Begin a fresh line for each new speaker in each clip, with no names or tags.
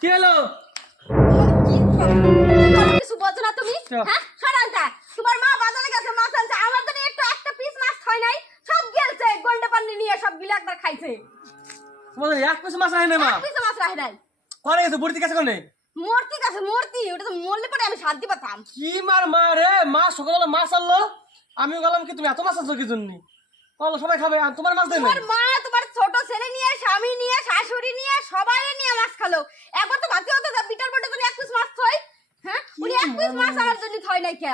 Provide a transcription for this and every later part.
কি হলো?
কিছু বোঝো না তুমি? হ্যাঁ? সরান্তা তোমার মা বাজারে গেছে মাছ আনছে। আমার জন্য একটু একটা পিস মাছ হয় নাই। সব গেলছে গোল্ডে পান্নি নিয়ে সব গিলে একবার খাইছে।
তোমাদের এক পিস মাছ আহে না মা?
এক পিস মাছ নাই।
গেছে? বুড়িতে গেছে কোনে
মূর্তি মূর্তি। ওটা তো মরলে পরে আমি শান্তি পেতাম।
কি মার মা রে? মা সকালবেলা মাছ আনলো। আমি গেলাম কি তুমি এত মাছ আনছো কি জন্য? বলো সবাই খাবে? আর তোমার মাছ দেবে
তোমার মা তোমার ছোট ছেলে নিয়ে স্বামী নিয়ে শাশুড়ি নিয়ে সবাই নিয়ে মাছ খালো। একবার তো ভাবতে হতো যে বিটার বটে তুমি এক পিস মাছ থই হ্যাঁ? উনি এক পিস মাছ আমার জন্য থই নাই কে?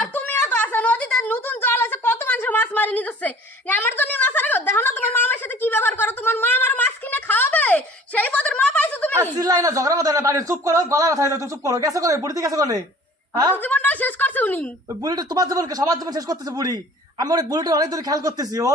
আর তুমিও তো আছো নদীতে নতুন জল আছে কত মানুষ মাছ মারি নিতেছে। আমার জন্য মাছ আরে দেখো না তোমার মা আমার সাথে কি ব্যবহার করো। তোমার মা আমার মাছ কিনে খাওয়াবে? সেই পদের মা পাইছো তুমি?
আর চিল্লাই না ঝগড়া মতো না বাড়ি চুপ করো গলা কথা হয়ে তুমি চুপ করো। গেছে কোনে? বুড়িতে গেছে কোনে? হ্যাঁ?
জীবনটা শেষ করছে উনি।
বুড়িটা তোমার জীবনকে সবার জীবন শেষ করতেছে বুড়ি। আমি ওই বুড়িটা অনেক দূরে খেয়াল করতেছি ও।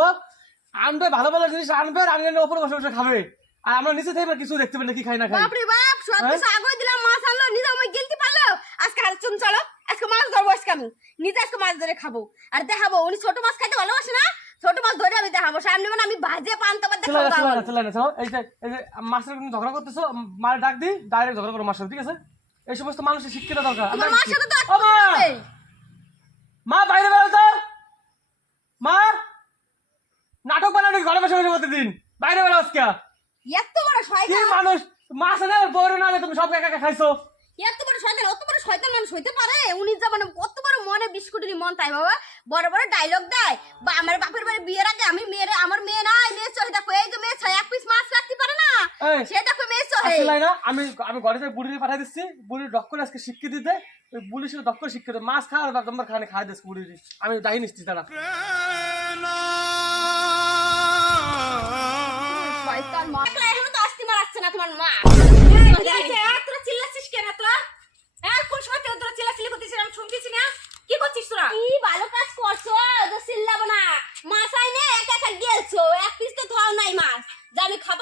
আনবে ভালো ভালো জিনিস আনবে আর আমি ওপরে বসে বসে খাবে। আর আমরা নিচে থেকে কিছু দেখতে না কি খাই না খাই।
বাপরে বাপ সব
হ্যাঁ?
কিছু আগে দিলাম মাছ আনলো নিজে আমি গিলতে পারল। আজকে আর চুন চলো আজকে মাছ ধরবো আজকে আমি। নিজে আজকে মাছ ধরে খাব। আর দেখাবো উনি ছোট মাছ খাইতে ভালোবাসে না? ছোট মাছ ধরে আমি দেখাবো। সামনে মানে আমি ভাজে পান তো
চলে না চলে চলে না চলো। এই যে এই যে মাছের তুমি ঝগড়া করতেছো মার ডাক দি ডাইরেক্ট ঝগড়া করো সাথে ঠিক আছে? এই সমস্ত মানুষের শিক্ষিত দরকার। আমরা
মার তো
মা! বাইরে বেরো তো মা নাটক ঘরে বসে বসে প্রতিদিন। বাইরে বেরো আজকে।
এত বড় শয়তান।
মানুষ? মাছ এনে বড় না তুমি সব একা একা খাইছো।
এত বড় শয়তান অত বড় শয়তান মানুষ হইতে পারে? উনি যা মানে কত বড় মনে বিস্কুটের মন তাই বাবা। বড় বড় ডায়লগ দেয়। বা আমার বাপের বাড়ি বিয়ের আগে আমি মেয়ের আমার মেয়ে নাই মেয়ে চহে দেখো এই যে মেয়ে ছয় এক পিস মাছ রাখতে পারে না? সে দেখো মেয়ে চহে
না আমি আমি ঘরে থেকে বুড়ি পাঠাই দিচ্ছি। বুড়ির ডক করে আজকে শিক্ষিত দিতে। ওই বুড়ির সাথে ডক শিক্ষিত মাছ খাওয়ার বা তোমার খানে খাওয়াই দিচ্ছি বুড়ির। আমি দায়ী নিচ্ছি তারা
কি করছিস তোরা?
কি ভালো কাজ করছ তো চিল্লাবো না মাছ আইনে এক একা গেলছো এক পিস তো ধর নাই মাছ যা আমি খাব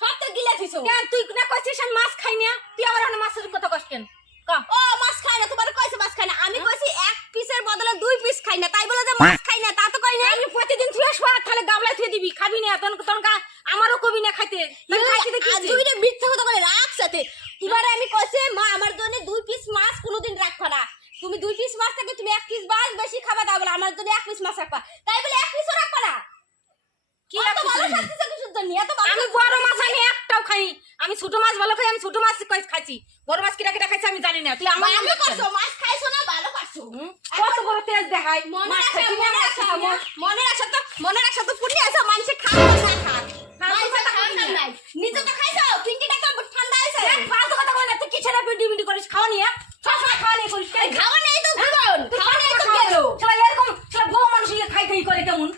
সব তো গিলে থিছো
কেন তুই না কইছিস আমি মাছ খাই না তুই আবার আমার মাছের কথা কস কেন ক
ও মাছ খাই না তোমার কইছে মাছ খাই না আমি কইছি এক পিসের বদলে দুই পিস খাই না তাই বলে যে মাছ খাই না তা তো কই না
আমি প্রতিদিন তুই শোয়া তাহলে গাবলায় থুয়ে দিবি খাবি না তখন তখন আমারও কবি না খাইতে তাই খাইতে দেখি
আজ দুইটা মিথ্যা কথা বলে রাখ সাথে। তোমার আমি কইছে মা আমার জন্য দুই পিস মাছ কোনোদিন রাখবা না। তুমি দুই পিস মাছ থেকে তুমি এক পিস মাছ বেশি খাবা দাও বলে আমার জন্য এক পিস মাছ রাখবা। তাই বলে এক পিসও রাখবা না।
কি
ভালো
আমি বড় মাছ আমি একটাও খাই আমি ছোট মাছ ভালো খাই আমি ছোট মাছ কই- খাইছি? বড় মাছ কিরা কিরা খাইছি আমি জানি না তুই আমার
ভালো করছ মাছ খাইছো না ভালো করছ
কত বড় তেজ দেখাই
মনে রাখা মনে রাখা মনে তো মনে রাখা তো পুরি আছে মানুষে খাওয়া না খাওয়া। নাই। নিজে তো খাইছো? পিন্টিটা তো ঠান্ডা
হয়েছে? ফালতু কথা কই না তুই কি ছেড়ে পিটি পিটি করিস? খাওয়া নিয়ে সবসময় খাওয়া নিয়ে করিস কেন?
খাওয়া নেই তো জীবন
তুই
খাওয়া নেই তো
খাওয়া
গেল
নিয়ে। শালা এরকম শালা বউ মানুষ ইয়ে খাই খাই করে কেমন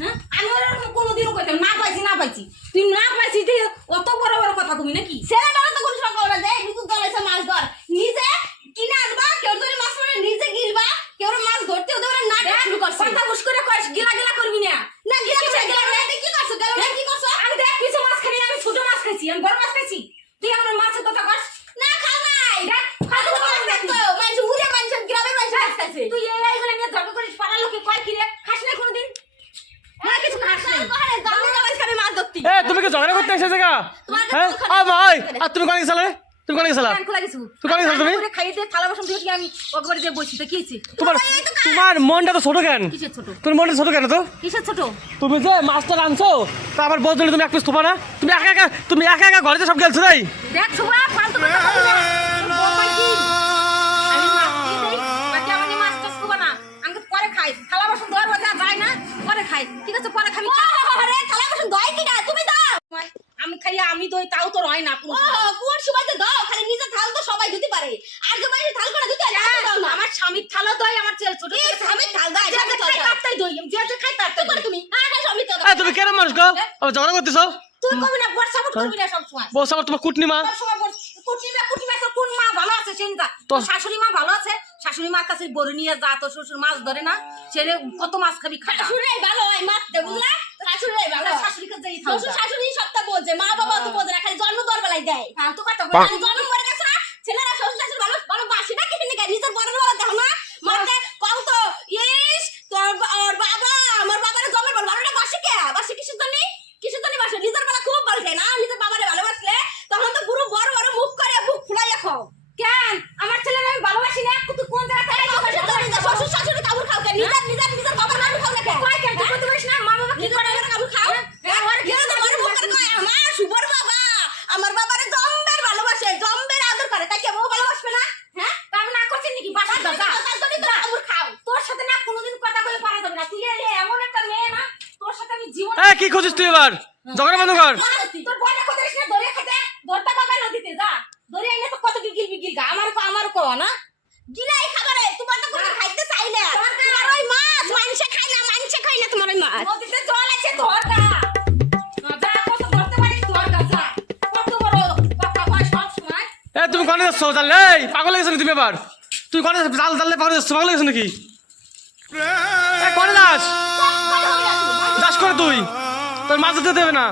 হ্যাঁ আমি ওর এরকম কোনোদিনও কইতাম না পাইছি না পাইছি তুই না পাইছি তুই অত বড় বড় কথা কবি নাকি
ছেলেটারা তো কোনো সকাল না দেয় নতুন দলাইছে মাছ ধর নিজে কিনে আনবা কেউ যদি মাছ ধরে নিজে গিলবা কেউ মাছ ধরতে ওদের ওরা নাটক শুরু করছে
কথা হুশ করে কইস গিলা গিলা করবি না
না গিলা
কিসের
গেল
গিলা?
না কি করছ গেল না কি করছ
আমি দেখ কিছু মাছ খাই আমি ছোট মাছ খাইছি আমি বড় মাছ খাইছি তুই আমার মাছের কথা কস
না খাও নাই
দেখ,
ফালতু
ফালতু
মাছ
কথা
দেখতো মানুষ উড়ে মানুষ গ্রামের মানুষ মাছ খাইছে
তুই এই এইগুলো নিয়ে ঝগড়া করিস পাড়ার লোকে কয় কি রে খাস না কোনোদিন না কিছু খাস না
কহারে দামি দামি খাবে মাছ ধরতি
এ তুমি কি ঝগড়া করতে
এসেছে গা?
হ্যাঁ? আ ভাই আর তুমি কোন গেছিলে? তুমি কোন গেছিলা তুই কোন গেছিলা তুমি?
খাইয়ে দিয়ে থালা বাসন দিয়ে আমি ওকে যে বসি? তো কি হয়েছে?
তোমার তোমার মনটা তো ছোট কেন?
কিসের ছোট?
তোমার মনটা ছোট কেন তো?
কিসের ছোট?
তুমি যে মাছটা আনছো তা আবার বদলে তুমি এক পিস থোপা না? তুমি একা একা তুমি একা একা ঘরে সব গেলছো তাই?
দেখ শুভা আমি দই তাও তো হয় না
ও
কোনো সময়।
সময় তো দাও খালি নিজে থাল তো সবাই দিতে পারে। আর যে মানুষ থাল করে দিতে দাও না।
আমার স্বামীর থালা দই আমার ছেলে ছোট
এই স্বামীর থাল। দাও,
যে যে খাই। তারটাই দই যে যে খাই তারটাই
করে। তুমি? হ্যাঁ হ্যাঁ সবই তো
এ তুমি কেন মানুষ গো? আবার ঝগড়া করতেছো?
তুই কবি না বড় সাপোর্ট করবি না সব সময়
বস আমার তোমার কুটনি মা?
সব সময় বড় কুটিমা কুটিমা তোর কোন মা ভালো আছে? চিন্তা
তো-
তোর শাশুড়ি মা ভালো আছে? শাশুড়ি মার কাছে বড় নিয়ে যা তোর শ্বশুর মাছ ধরে না। ছেলে কত মাছ খাবি খাটা
শাশুড়িরাই ভালো হয় দে বুঝলা? শাশুড়িরাই ভালো
শাশুড়ি কাছে যাই
শাশুড়ি সবটা বোঝে মা বাবা তো বোঝে না খালি জন্ম দর বেলায় দেয়।
হ্যাঁ তো কথা
জন্ম করে গেছে না ছেলেরা শ্বশুর শাশুড়ি ভালো ভালো বাসি না কিছু নিজের বড় বড় দেখো না মাতে কও তো ইস তোর বা- ওর বাবা আমার বাবার জন্মের বড় ভালোটা বাসি কে বাসি কিসের জন্য কিসের জন্য বাসে নিজের বেলা খুব ভালো খায় না নিজের বাবারে ভালোবাসলে তখন তো পুরো বড় বড়
খুঁজিস তুই এবার? ঝগড়া বন্ধ কর।
তোর ধরে খেতে। নদীতে যা। তো কত গিগিল বিগিল গা। আমার কো আমার কো না?
গিলাই খাবারে তোমার তো কোনো খাইতে চাই না। তোমার ওই মাছ। মানুষে খায় না মানুষে খায় না তোমার ওই মাছ।
নদীতে জল আছে ধর
তুমি কনে যাচ্ছ? এই পাগল গেছো নাকি তুমি এবার? তুই কনে জাল জানলে পাগল যাচ্ছ পাগল হয়ে গেছো নাকি? এ কনে যাস? যাস করে তুই? তোর মাছ ধরতে দেবে না।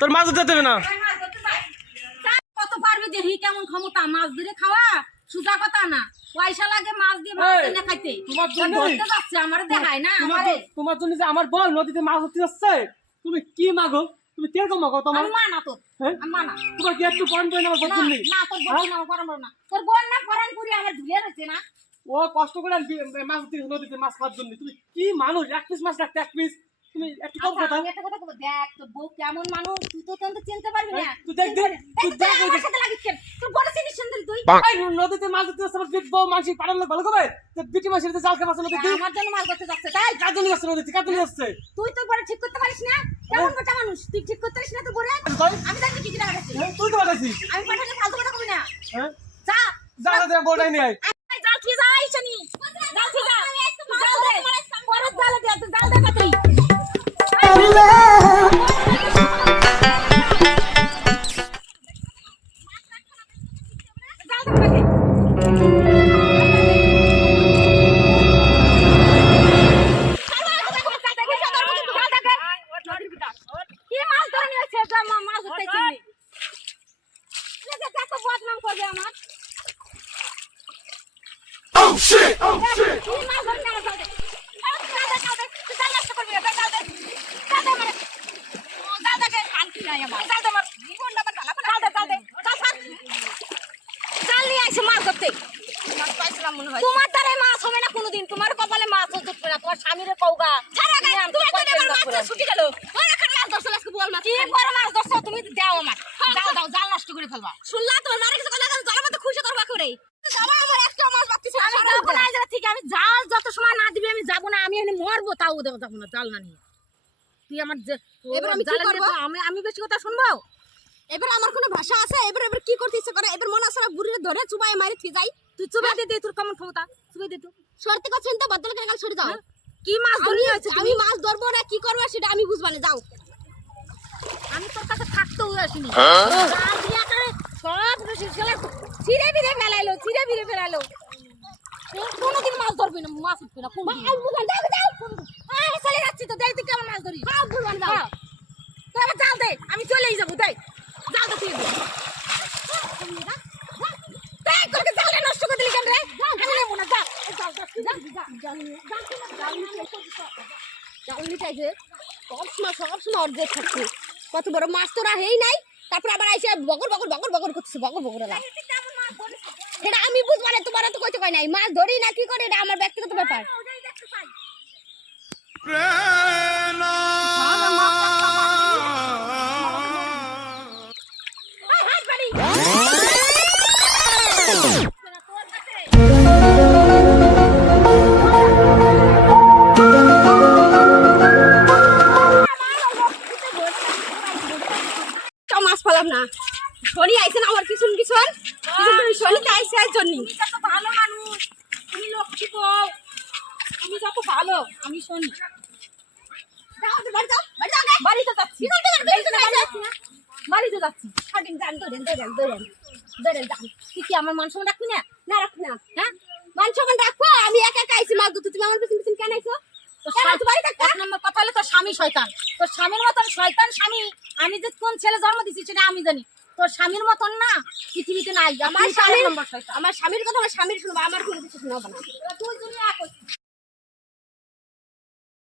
তোর মাছ ধরতে দেবে না।
কত পারবে যে হি কেমন ক্ষমতা? মাছ ধরে খাওয়া সুজা কথা না। পয়সা লাগে মাছ দিয়ে এনে খাইতে।
তোমার জন্য-
ধরতে যাচ্ছে আমার দেখায় না আমারে।
তোমার জন্য যে আমার বল নদীতে মাছ ধরতে যাচ্ছে। তুমি কি মাগো? তুমি কীরকম মাগো তোমার?
আমি মানা তোর।
হ্যাঁ?
আমি মানা
তোমার কি একটু পয়েন্ট পেয়ে আমার
না, না তোর বোন না পরামর না। তোর বোন না পরান পুরি আমার ঝুলে রয়েছে না।
ও কষ্ট করে মাছ ধরতে নদীতে মাছ খাওয়ার জন্য। তুমি কি মানুষ? এক পিস মাছ রাখতে এক পিস? তুমি একটু
আচ্ছা,
কথা
আমি একটা কথা বলব, দেখ তোর বউ কেমন মানুষ? তুই তো তখন চিনতে পারবি না।
হ্যাঁ, তুই দেখ দেখ তুই দেখ
আমার সাথে লাগিস কেন? তোর বড় চিনিস সুন্দরী তুই?
এই নদীতে মাছ ধরতে যাচ্ছে আমার বিট বউ মানসিক পাড়ার লোক ভালো করে? তো বিটি মাছের জাল খেয়ে নদীতে
আমার জন্য মাছ ধরতে যাচ্ছে। তাই
কার জন্য যাচ্ছে নদীতে? কার জন্য যাচ্ছে?
তুই তো বড় ঠিক করতে পারিস না? কেমন বেটা মানুষ? তুই ঠিক করতে পারিস না তো বড় আমি জানি কি কিনা গেছি
হ্যাঁ, তুই তো
আমি পাঠালে ফালতু কথা কবি না।
হ্যাঁ?
যা।
যা যা বড়াই
যা দে। পরে জাল দে তুই জাল দে জাল নাই আমার। আমার। জীবনটা আমার নিয়ে আইছে মাছ ধরতে। তোমার দ্বারাই মাছ হবে না কোনোদিন। তোমার কপালে মাছ ধরতে না। তোমার স্বামীরে কৌগা ছুটি গেল। কি বড় মাছ ধরছো? তুমি দাও আমার। দাও দাও জাল নষ্ট করে ফেলবা।
শুনলা কিছু কথা মধ্যে খুশি করবা করে আমার একটা মাছ পাচ্ছিস
আমি যাব না আমি জাল যত সময় না দিবি আমি যাব না। আমি এখানে মরবো তাও দেবো যাব না জাল না নিয়ে। তুই আমার
এবার আমি কি করব?
আমি আমি বেশি কথা শুনব?
এবার আমার কোনো ভাষা আছে? এবার এবার কি করতে ইচ্ছে করে? এবার মনে আছে না বুড়িরে ধরে চুবাই মারি থি যাই।
তুই চুবে দে দে তোর কেমন ক্ষমতা? চুবে দে তুই
সরতে করছেন তো বদল করে কাল সরে যাও।
হ্যাঁ? কি মাছ ধরে আছে
আমি মাছ ধরবো না কি করব সেটা আমি বুঝবা না যাও।
আমি তোর কাছে থাকতেও আসিনি। জাল সব ছিঁড়ে বিড়ে ফেলাইলো ছিঁড়ে বিড়ে ফেলাইলো। কোন- কোনোদিন মাছ ধরবি না মাছ উঠবি না কোনোদিন। যাচ্ছি তো দেখ তুই কেমন মাছ ধরিস?
যাও বুঝবা না যাও।
হ্যাঁ। তুই আবার জাল দে আমি চলেই যাব দেখ। জাল দে। তুই
কত বড় মাছ তোরা হেই নাই। তারপর আবার আইসে বগর বগর বগর বগর করতেছে বগর বগর সেটা আমি বুঝব না তোমার তো কইতে কয় নাই। মাছ ধরি না কি করে? এটা আমার ব্যক্তিগত ব্যাপার। মাছ পেলাম না। শনি আইছে না আমার পিছন পিছন? শনিতে আইসে
তুমি ভালো মানুষ। তুমি লক্ষ্মী বউ তুমি কত ভালো আমি শুনি। বাড়িতে যাচ্ছি। বাড়িতে
যাচ্ছি যান যান।
তুই কি আমার মান সম্মান রাখবি না?
না না। হ্যাঁ? মান সম্মান রাখব আমি একা একা আইছি মাছ ধরতে তুমি আমার পিছন পিছন কেন আইছো?
স্বামী- শয়তান। তোর স্বামীর মতন শয়তান স্বামী আমি যে কোন ছেলে জন্ম দিছি সেটা আমি জানি। তোর স্বামীর মতন না পৃথিবীতে নাই।
আমার
স্বামীর
স্বামীর
নম্বর শয়তান।
আমার স্বামীর কথা আমার স্বামীর শুনব আমার কোনো কিছু শোনাবো না।
তুই।